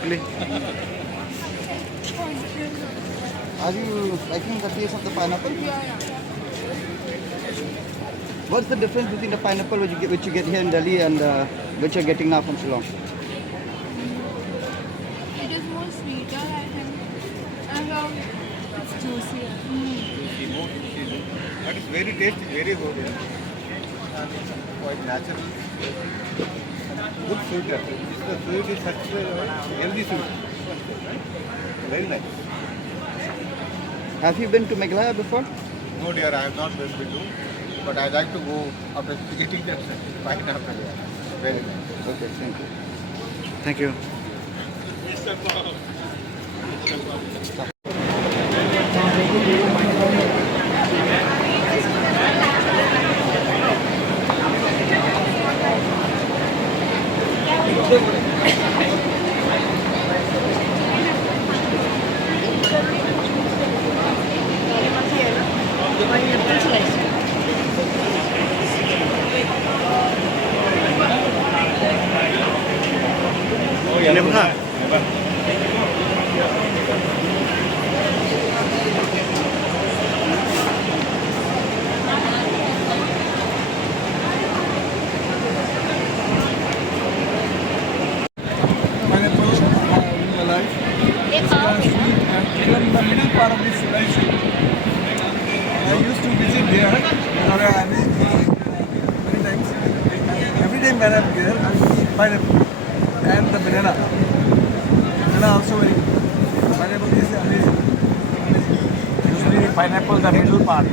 quickly. Are you liking the taste of the pineapple? Yeah. What's the difference between the pineapple which you get here in Delhi and which you're getting now from Shillong? It is more sweeter, I think. And it's juicier. But it's very tasty, very good. And it's quite natural. Good sweet actually. The sweet is such a healthy sweet. Very nice. Have you been to Meghalaya before? No dear, I have not been to do. But I like to go after eating that pineapple. Very nice. Okay, thank you. Thank you. Never. Pineapple in my life. It's sweet and even the middle part of this is very sweet. I used to visit there many times. Every time when I'm there, I eat pineapple and the banana. Banana also very good. Pineapple is amazing. Usually pineapple, the middle part.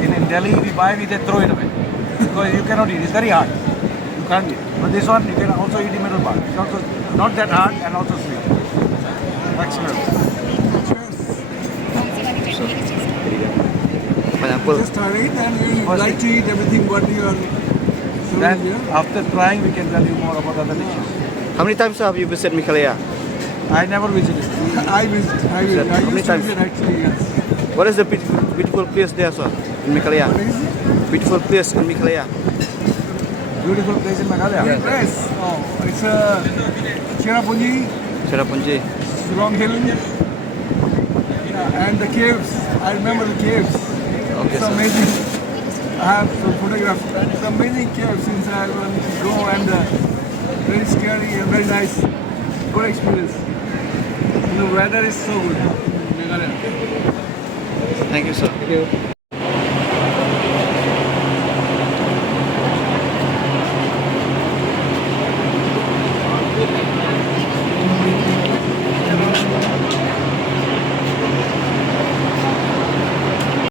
In Delhi, we buy it and throw it away. Because you cannot eat, it's very hard. You can't eat. But this one, you can also eat the middle part. It's also not that hard and also sweet. Excellent. Pineapple. Just try it and we like to eat everything what you are showing Then here. after trying, we can tell you more about other dishes. How many times have you visited Meghalaya? I never visited. I visit. I How many used to times? visit actually, yes. What is the beautiful place there, sir? In Meghalaya? What is it? Beautiful place in Meghalaya. Beautiful place in Meghalaya. Yes. Oh, it's a Cherrapunji, Cherrapunji. Shillong Hill, and the caves. I remember the caves. Okay, It's sir. amazing. I have some photographs. It's amazing caves inside when you go and very scary and very nice. Good experience. The weather is so good. Meghalaya. Thank you, sir. Thank you.